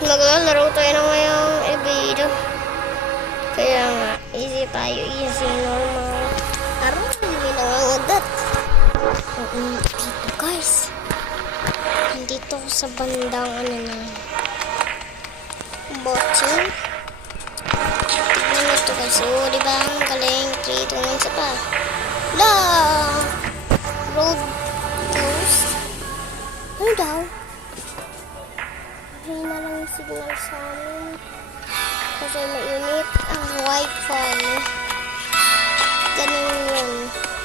Maglalaro tayo ng ngayong video. Kaya nga, easy tayo, easy, normal. Araw, may nangangagat. Dito guys. Nandito ko sa bandang na boxing. Tignan mo ito guys. O, diba? Ang galing. 3, 2, 1, isa pa. La! Road close. Ano daw? Hindi na lang yung signal sa amin. Kasi mainit ang wifi. Ganun yun.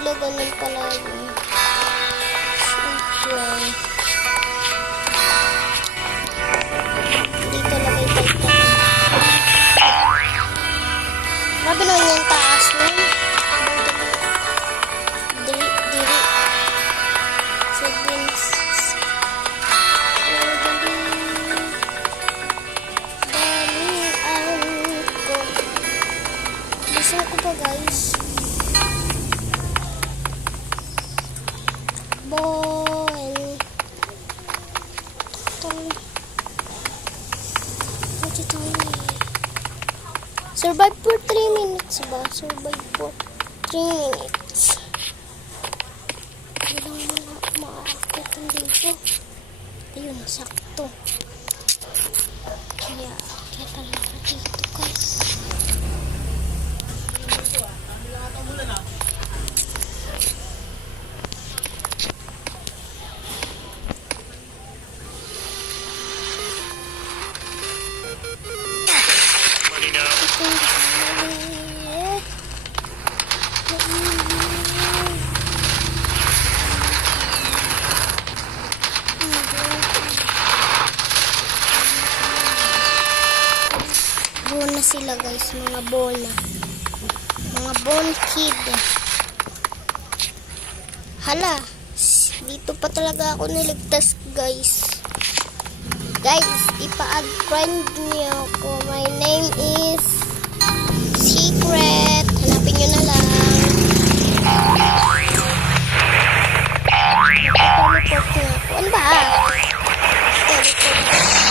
Ganun pala yun. Siyempre. Dito lagay tayo. Grabe naman yung taas nun. Diri. Settings. Bisa ko pa guys. Survive for 3 minutes ba? Survive for 3 minutes. Kailangan mo na maakit ang dito. Ayun, sakto. Kaya, akit talaga dito guys. Bona sila guys, mga bona. Mga bon kid. Hala, dito pa talaga ako niligtas guys. Guys, ipa-add friend niyo ako. My name is Secret. Hanapin nyo na lang. Teleport na ako. Ano ba? Teleport.